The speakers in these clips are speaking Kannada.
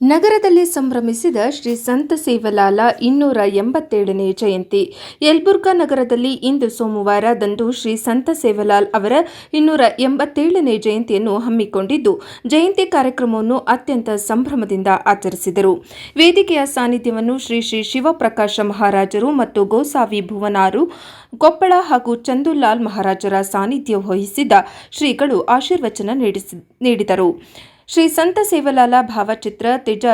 ನಗರದಲ್ಲಿ ಸಂಭ್ರಮಿಸಿದ ಶ್ರೀ ಸಂತ ಸೇವಲಾಲ 287ನೇ ಜಯಂತಿ. ಯಲಬುರ್ಗಾ ನಗರದಲ್ಲಿ ಇಂದು ಸೋಮವಾರದಂದು ಶ್ರೀ ಸಂತ ಸೇವಲಾಲ್ ಅವರ 287ನೇ ಜಯಂತಿಯನ್ನು ಹಮ್ಮಿಕೊಂಡಿದ್ದು, ಜಯಂತಿ ಕಾರ್ಯಕ್ರಮವನ್ನು ಅತ್ಯಂತ ಸಂಭ್ರಮದಿಂದ ಆಚರಿಸಿದರು. ವೇದಿಕೆಯ ಸಾನ್ನಿಧ್ಯವನ್ನು ಶ್ರೀ ಶ್ರೀ ಶಿವಪ್ರಕಾಶ ಮಹಾರಾಜರು ಮತ್ತು ಗೋಸಾವಿ ಭುವನಾರು ಕೊಪ್ಪಳ ಹಾಗೂ ಚಂದುಲಾಲ್ ಮಹಾರಾಜರ ಸಾನ್ನಿಧ್ಯ ವಹಿಸಿದ್ದ ಶ್ರೀಗಳು ಆಶೀರ್ವಚನ ನೀಡಿದರು. ಶ್ರೀ ಸಂತ ಸೇವಲಾಲ ಭಾವಚಿತ್ರ ತೇಜ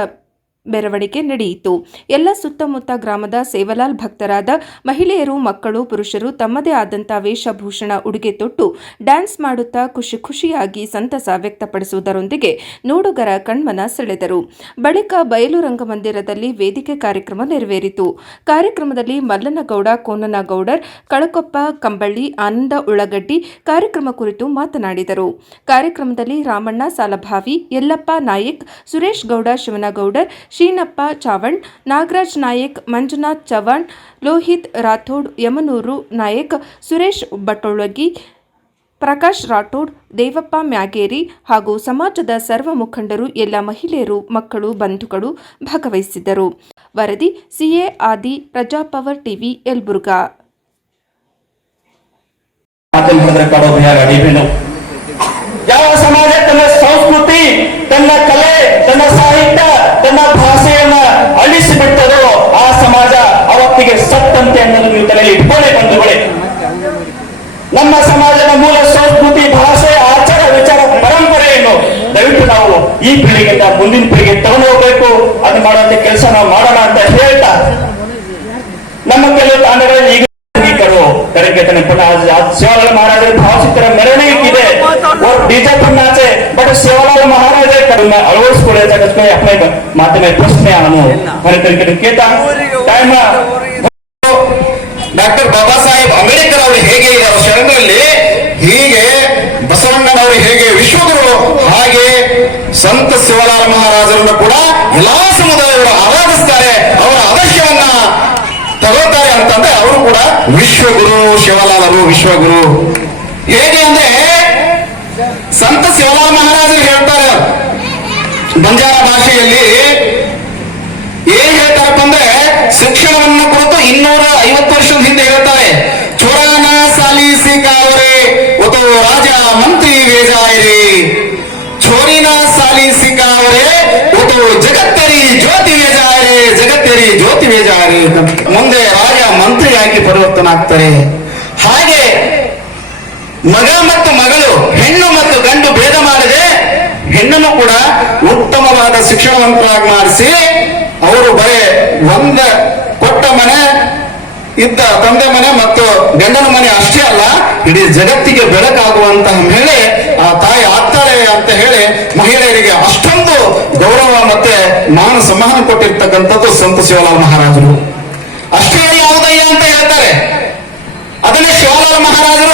ಮೆರವಣಿಗೆ ನಡೆಯಿತು. ಎಲ್ಲ ಸುತ್ತಮುತ್ತ ಗ್ರಾಮದ ಸೇವಲಾಲ್ ಭಕ್ತರಾದ ಮಹಿಳೆಯರು, ಮಕ್ಕಳು, ಪುರುಷರು ತಮ್ಮದೇ ಆದಂಥ ವೇಷಭೂಷಣ ಉಡುಗೆ ತೊಟ್ಟು ಡ್ಯಾನ್ಸ್ ಮಾಡುತ್ತಾ ಖುಷಿಯಾಗಿ ಸಂತಸ ವ್ಯಕ್ತಪಡಿಸುವುದರೊಂದಿಗೆ ನೋಡುಗರ ಕಣ್ಮನ ಸೆಳೆದರು. ಬಳಿಕ ಬಯಲು ರಂಗಮಂದಿರದಲ್ಲಿ ವೇದಿಕೆ ಕಾರ್ಯಕ್ರಮ ನೆರವೇರಿತು. ಕಾರ್ಯಕ್ರಮದಲ್ಲಿ ಮಲ್ಲನಗೌಡ, ಕೋನನಗೌಡರ್, ಕಳಕೊಪ್ಪ, ಕಂಬಳ್ಳಿ, ಆನಂದ ಉಳ್ಳಗಡ್ಡಿ ಕಾರ್ಯಕ್ರಮ ಕುರಿತು ಮಾತನಾಡಿದರು. ಕಾರ್ಯಕ್ರಮದಲ್ಲಿ ರಾಮಣ್ಣ ಸಾಲಭಾವಿ, ಯಲ್ಲಪ್ಪ ನಾಯಕ್, ಸುರೇಶ್ ಗೌಡ, ಶಿವನಗೌಡರ್, ಶೀನಪ್ಪ ಚಾವಣ್, ನಾಗರಾಜ್ ನಾಯಕ್, ಮಂಜುನಾಥ್ ಚವಾಣ್, ಲೋಹಿತ್ ರಾಥೋಡ್, ಯಮನೂರು ನಾಯಕ್, ಸುರೇಶ್ ಬಟೋಳಗಿ, ಪ್ರಕಾಶ್ ರಾಠೋಡ್, ದೇವಪ್ಪ ಮ್ಯಾಗೇರಿ ಹಾಗೂ ಸಮಾಜದ ಸರ್ವ ಮುಖಂಡರು, ಎಲ್ಲ ಮಹಿಳೆಯರು, ಮಕ್ಕಳು, ಬಂಧುಗಳು ಭಾಗವಹಿಸಿದ್ದರು. ವರದಿ ಸಿಎ ಆದಿ, ಪ್ರಜಾಪವರ್ ಟಿವಿ, ಯಲಬುರ್ಗಾ. ಯಾವ ಸಮಾಜ ತನ್ನ ಸಂಸ್ಕೃತಿ, ತನ್ನ ಕಲೆ, ತನ್ನ ಸಾಹಿತ್ಯ, ತನ್ನ ಭಾಷೆಯನ್ನ ಅಳಿಸಿಬಿಟ್ಟದೋ ಆ ಸಮಾಜ ಅವತ್ತಿಗೆ ಸತ್ತಂತೆ ಅನ್ನೋದು ನೀವು ತಲೆಯಲ್ಲಿ ಇಟ್ಕೊಳ್ಳಿ ಬಂಧುಗಳೇ. ನಮ್ಮ ಸಮಾಜದ ಮೂಲ ಸಂಸ್ಕೃತಿ, ಭಾಷೆ, ಆಚಾರ, ವಿಚಾರ, ಪರಂಪರೆಯನ್ನು ದಯವಿಟ್ಟು ನಾವು ಈ ಪೀಳಿಗೆಯಿಂದ ಮುಂದಿನ ಪೀಳಿಗೆ ತಗೊಂಡು ಹೋಗ್ಬೇಕು. ಅದು ಮಾಡುವಂತ ಕೆಲಸ ನಾವು ಮಾಡೋಣ ಅಂತ ಹೇಳ್ತಾ, ನಮ್ಮ ಕೆಲವು ತಾಂಡಗಳಲ್ಲಿ ಈಗ सेवालाल महाराज भावचित्र मेरवणिगे ಇದೆ डीजे पण नाचे बट सेवालाल महाराज अळवडिಸಿಕೊಳ್ಳುವಂತ अपने माते में प्रश्न आनो ಕೇಳ್ತಾ ಟೈಮ್ ಡಾಕ್ಟರ್ ಬಾಬಾ ಸಾಹೇಬ್ ಅಂಬೇಡ್ಕರ್ ಅವರು ಹೇಗೆ ಇದ್ದಾರೆ ಶರಣರಲ್ಲಿ, ಹೀಗೆ ಬಸವಣ್ಣನವರು ಹೇಗೆ ವಿಶ್ವಗುರು, ಹಾಗೆ ಸಂತ ಸೇವಾಲಾಲ್ ಮಹಾರಾಜರನ್ನು ಕೂಡ ಎಲ್ಲಾ ಸಮುದಾಯಗಳು ಆರಾಧಿಸ್ತಾರೆ, ಅವರ ಆದರ್ಶವನ್ನ ತಗೋತಾರೆ ಅಂತಂದ್ರೆ ಅವರು ಕೂಡ ವಿಶ್ವಗುರು. ಶಿವಲಾಲರು ವಿಶ್ವಗುರು. ಹೇಗೆ ಅಂದ್ರೆ ಸಂತ ಶಿವಲಾಲ್ ಮಹಾರಾಜರು ಹೇಳ್ತಾರೆ ಬಂಜಾರ ಭಾಷೆಯಲ್ಲಿ, ಏನ್ ಹೇಳ್ತಾರಪ್ಪ ಅಂದ್ರೆ ಶಿಕ್ಷಣವನ್ನು ಕುರಿತು 250 ವರ್ಷದ ಹಿಂದೆ ಹೇಳ್ತಾರೆ. ಚೋರಾನ ಸಾಲಿಸಿ ಕಾವರೆ ಒತ್ತು ರಾಜ ಮಂತ್ರಿ ವೇಜಾಯಿರಿ, ಚೋರಿನ ಸಾಲಿಸಿ ಕಾವರೆ ಒತ್ತು ಜಗತ್ತರಿ ಜ್ಯೋತಿ ವೇಜಾಯಿರಿ, ಜಗತ್ತರಿ ಜ್ಯೋತಿ ವೇಜಾಯಿರಿ. ಮುಂದೆ ರಾಜ ಮಂತ್ರಿಯಾಗಿ ಪರಿವರ್ತನೆ ಆಗ್ತಾರೆ. ಹಾಗೆ ಮಗ ಮತ್ತು ಮಗಳು, ಹೆಣ್ಣು ಮತ್ತು ಗಂಡು ಭೇದ ಮಾಡದೆ ಹೆಣ್ಣನ್ನು ಕೂಡ ಉತ್ತಮವಾದ ಶಿಕ್ಷಣವಂತರಾಗಿ ಮಾಡಿಸಿ, ಅವರು ಬರೇ ಒಂದ ಕೊಟ್ಟ ಮನೆ ಇದ್ದ ತಂದೆ ಮನೆ ಮತ್ತು ಗಂಡನ ಮನೆ ಅಷ್ಟೇ ಅಲ್ಲ, ಇಡೀ ಜಗತ್ತಿಗೆ ಬೆಳಕಾಗುವಂತಹ ಮಹಿಳೆ ಆ ತಾಯಿ ಆಗ್ತಾಳೆ ಅಂತ ಹೇಳಿ ಮಹಿಳೆಯರಿಗೆ ಅಷ್ಟೊಂದು ಗೌರವ ಮತ್ತೆ ಮಾನ ಸಮ್ಮಾನ ಕೊಟ್ಟಿರ್ತಕ್ಕಂಥದ್ದು ಸಂತ ಶಿವಲಾಲ್ ಮಹಾರಾಜರು. ಅಷ್ಟೇ ಯಾವುದಯ್ಯ ಅಂತ ಹೇಳ್ತಾರೆ. ಅದನ್ನೇ ಶಿವಲಾಲ್ ಮಹಾರಾಜರು